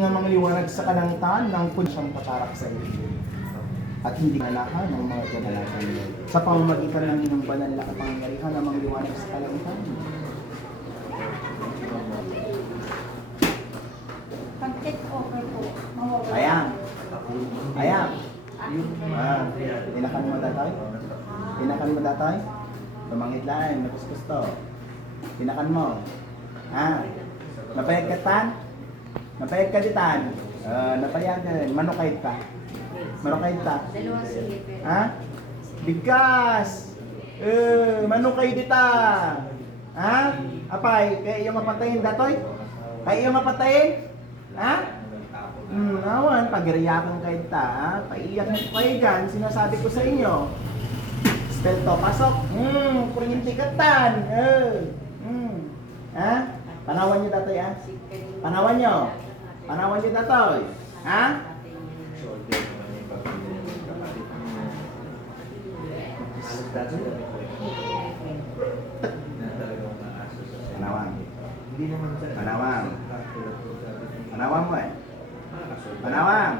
nga mga liwanag sa kalangitan ng punsang patarak sa iyo. At hindi malahan ng mga kabalatan mo. Sa pamamagitan ng inyong banal na kapangyarihan ng mga liwanag sa kalangitan. Pag-take over po, mawawala. Ayan. Ayan. Tinakan mo datay? Tinakan mo datay? Tumangit lang, nakuskus to. Tinakan mo. Napayag ka tan? Napayag ka di tan? Napayag ka rin. Manukayad ka? Manukayad ka? Dalawang silip. Bigkas! Manukay di ta! Apay, kaya iyong mapatayin datoy? Kaya iyong mapatayin? Awan, pagriyakan kayo ta, paiyak mo kayo dyan, sinasabi ko sa inyo. Spell to, pasok. Kuryente katan. Panawan nyo datoy, Panawan nyo. Panawan nyo datoy. Panawang. Panawang. Panawang mo Panawang.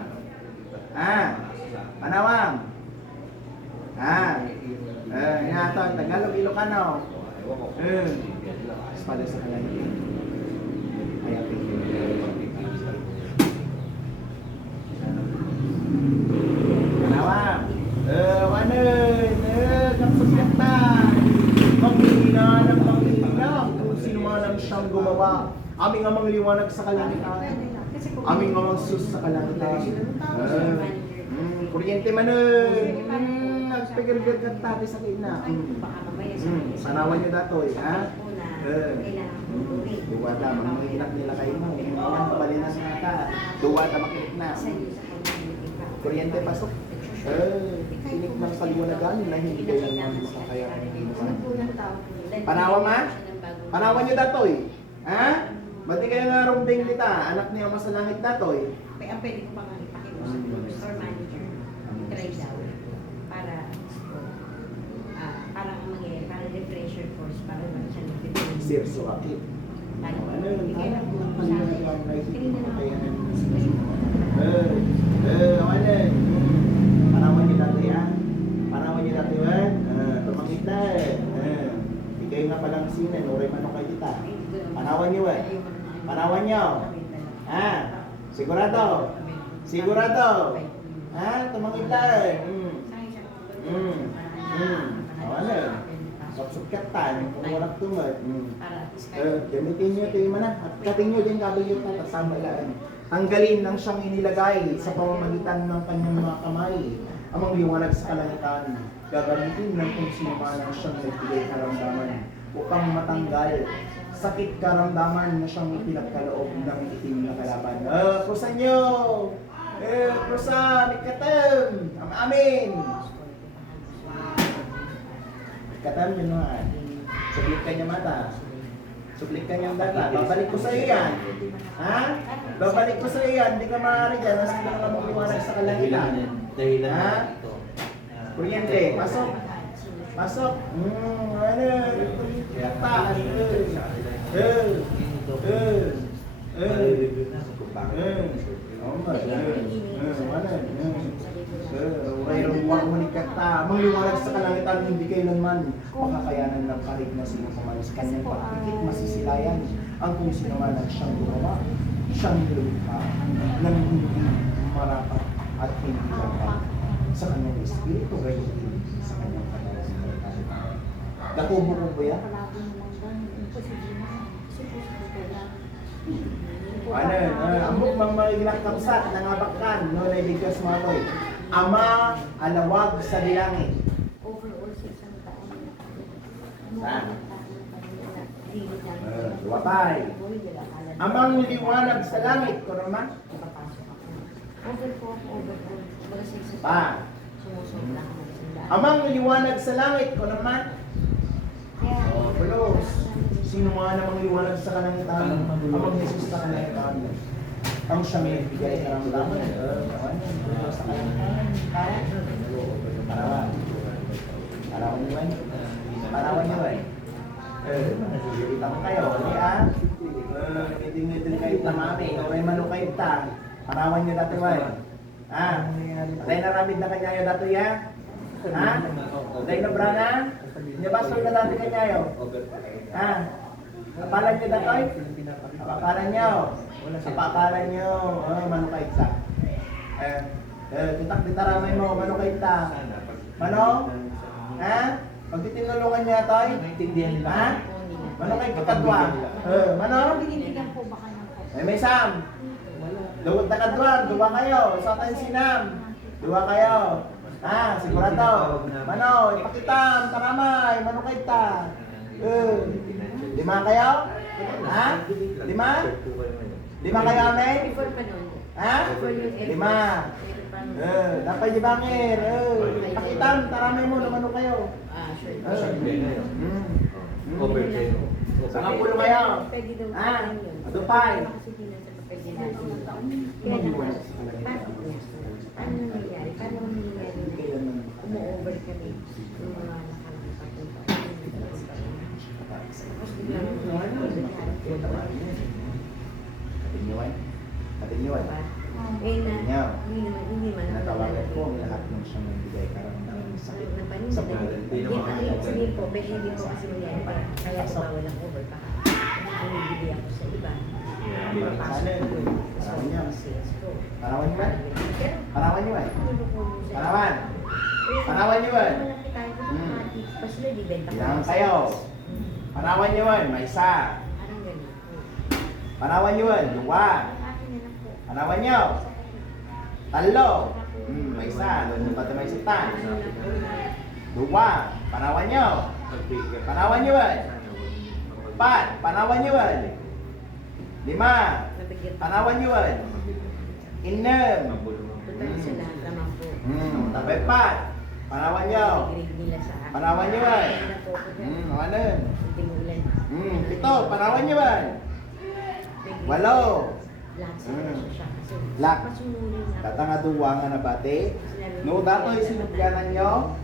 Panawang. Ingatan, Tagalog, Ilocano. Espada sa kalangitan. Hayapin. Panawang. Kang susyata. Manghihina ng manghihina. Kung sino man ang siyang gumawa. Aming amang liwanag sa kalangitan. Aming mga sus sa kalangitan. Kuryente man nagpigil-gil ka tabi sa kina. Sanawan nyo datoy, Duwata, manginginak nila kayo mo. Manginginak, mabalina sa nata. Duwata, makinig na. Kuryente, pasok. Tinik ng kaliwanagan na hindi kayo lang makakayaran ng inuman. Panawan ma? Panawan nyo datoy. Ba't di kayo nga rumding kita? Anak niya masalangit datoy. Ang pwede ko pang ipakita sa store manager. Try daw. Para ang mangyayari, para refresher course, para lang siya nag-refresher. Sirso akit. Ano yun? Kaliwanagan na hindi makakayaran ng inuman. Panawan nyo datoy, Panawan nyo datoy, tumangit na Di kayo nga palang sinan, oray manok kayo dita. Panawan nyo, Panawan nyo. Sigurado. Sigurado. Tumangit lang. Ano? Suksukatan. Kung walang tumad. Gamitin nyo ito yung mana. At kating nyo din kabili yung tatambalaan. Tanggalin ng siyang inilagay sa pamamagitan ng kanyang mga kamay. Amang liwanag sa kalangitan. Gagamitin ng kung sino man ang siyang nagbigay karamdaman upang matanggal sakit karamdaman na siyang ipinagkaloob ng itim na kalaban. Krusan nyo! Krusan! Ikatam! Amin! Ikatam nyo naman. Sublik ka niya mata. Sublik ka niyang data. Babalik ko sa iyo yan. Babalik ko sa iyo yan. Hindi ka maaari dyan. Nasa ka lang mong liwanag sa kalangitan. Kuryente, pasok. Pasok. Taas. Mayroong warmonikata. Mangliwanag sa kalangitan, hindi kailanman makakayanan ng kahit na sino kumalis. Kanyang pagpikit masisilayan ang kung sino man ang siyang gumawa. Siyang lumikha ng hindi marapat at hindi dapat sa kanyang espiritu, gayon din sa kanyang katawan. Nakubo ko ba yan? Amok mang magilang kapsat, nangabakan, no, nailigtas matoy. Ama, alawag sa dilangit. Wapay. Amang liwanag sa langit, kurama? Amang liwanag sa langit, kurama? Pulos. Sino mga namang liwanag sa kalangitan? Amang Jesus sa kalangitan. Ang siyang nagbigay karamdaman. Sa kalangitan. Parawan. Parawan nyo ba? Parawan nyo ba? Nagigilita mo kayo. Hindi Ngiti-ngiti kayo ta mami. May manukay ta. Parawan nyo dati wala. Patay na ramid na kanyayo dati ya. Patay na brana. Nyabasol na dati kanyayo. Kapalan nyo datoy? Kapakalan nyo. Kapakalan nyo. Manukay ta. Kitak ditaramay mo, manukay ta. Mano? Pag titinulungan niya toy? Naintindihan nila. Manukay kitadwa. Mano? Binibigyan po baka ng po. May Sam. Duwag na kadwan, duwa kayo. Sa tayo sinam. Duwa kayo. Sigurado. Mano, ipakitam, taramay, manukay ta. Lima kayo? Lima? Lima kayo amin? Before pa nun. Lima. Dapat di bangir. Ipakitam, taramay mo, lumano kayo. Sure. Overtrain. Saka pulo kayo. Pwede daw yun. Adupay. Kasi di na sa kapag ginagawa. Kaya naman, paano nangyayari? Paano nangyayari na umu-over kami yung mga nakakapagpunta? Tapos biglang Katinyawan. Katinyawan. Hindi man. Natawagan ko ang lahat ng siyang nagbigay karamdaman ng sakit. Sa pangalan. Sabihin po, pwede hindi po kasi nangyari pa. Kaya po bawal ang over pa. Bumibili ako sa iba. Papasok ko yun. Parawan niya. Sales ko. Parawan niyo ba? Pero, Parawan niyo ba? tulong ko sa Parawan. Parawan niyo ba? Malaki tayo sa mga tips. Pas na, di benta ko. Ilang kayo? Parawan niyo ba? May isa. Parang ganun. Parawan niyo ba? Dua. Akin na lang po. Parawan niyo. Talo. May isa. Doon yung pati may sitan. Dua. Parawan niyo. Parawan niyo ba? Pat. Parawan niyo ba? Lima. Parawan niyo ba? Inem. Total sa lahat naman po. Tapay pat. Parawan niyo. Grade nila sa akin. Parawan niyo ba? Kaya na po ako dyan. Ano? Kunting ulan. Pito. Parawan niyo ba? Walo. Lahat sila siya kasi. Lak. Masunurin na. Katanga duwa nga na bate. No, dato'y sinugyanan nyo.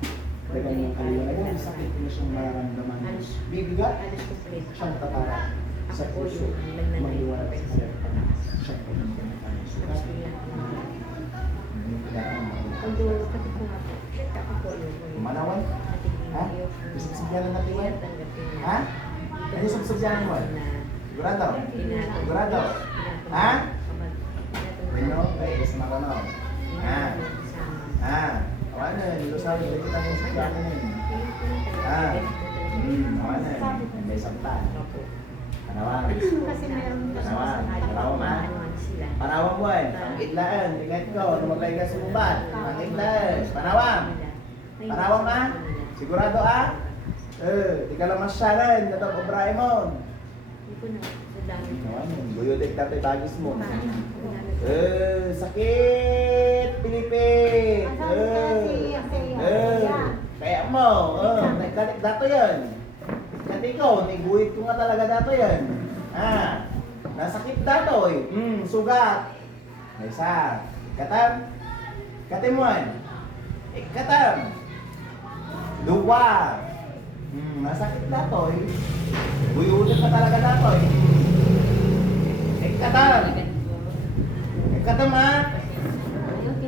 Dagan yung kaliwan. Ay, sakit na siyang mararamdaman. Bibigat. Alas ko po rin. Siyang tatara sa Ako po puso. yung Magliwanag sa siya. Siya po yung Tapos pinakamusulat. bigla ko na. Kailangan mo. Although, kasi po nga po, check ako po yung Manawan? Ha? Isubsubyanan natin mo? Ha? Ano isubsubyanan mo? Sigurado? Sigurado? Ha? Bueno, kaya isa na ko no. Awan na, dito sa akin, kita mo sa kaya nun. Awan na, may samtan. Panawan. Kasi meron Panawan. Panawan. Panawan mo eh. Ang idlaan, ingat ko, lumagay ka sa bubat. Ang idlaan. Panawan. Panawan ma? Sigurado di ka lang masyalan, natang Obraemon. Hindi ko na, sa dami. Awan yun, buyutik dati bagis mo. Sakit! Pilipit! Kaya mo, nagkalit dato yan. Kasi ikaw, niguhit ko nga talaga dato yan. Nasakit dato eh. Sugat. May isa. Katam. Katimuan. Katam. Dua. Nasakit dato eh. Buyutik ka talaga dato eh. Katam. Katam ha.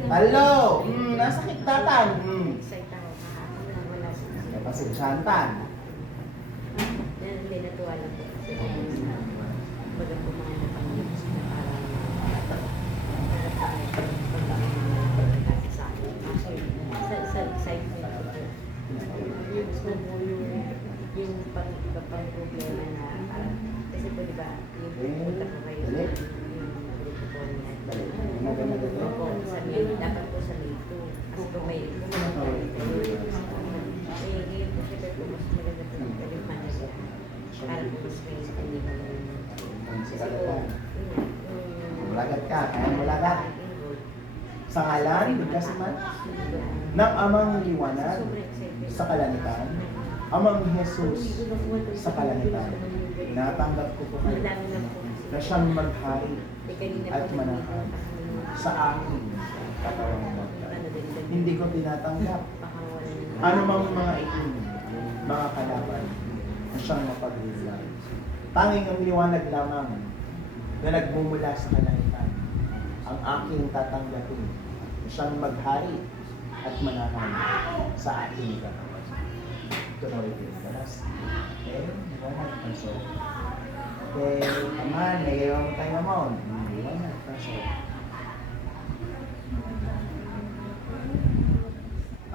Talo. Nasakit datan. Excited ako kahapon lang wala siya. Napasensyantan. Hindi natuwa lang po kasi baga po mga napangyayos na parang sa akin. Kasi sa excitement ko po. Gusto po yung iba pang problema na kasi po diba yung pupunta ko kayo sa yung grupo po niya. Opo, sa May, dapat po sa May 2. Kasi po may ngayon po syempre po mas maganda po ng kalimpan na siya. Para po mas may hindi mo kasi po, Malagat ka, kaya malagat. Sa ngalan, bigkas man, ng amang liwanag sa kalanitan, amang Jesus sa kalanitan. Natanggap ko po kayo na siyang maghari at manakal sa aking katawang mortal. Hindi ko tinatanggap anumang mga itim, mga kalaban na siyang mapaghihilay. Tanging ang liwanag lamang na nagmumula sa kalangitan. Ang aking tatanggapin. Siyang maghari at mananahan sa aking katawan. Ito na rin yung balas. Okay? Iwanag. So, okay, aman, nagawa mo tayo naman. Iwanag. So,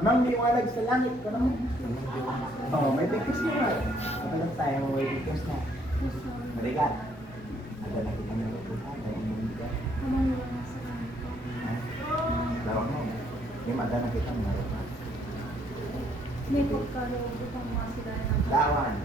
amang liwanag sa langit ko naman. Oo, may bigkas na nga. Kapag tayo may bigkas na. Marigat. Ada lagi kami nagpupunta. May bigkas. Lawak mo. Yung magana kita mga rupa. May pagkaloob ko pang mga sila ng Lawan.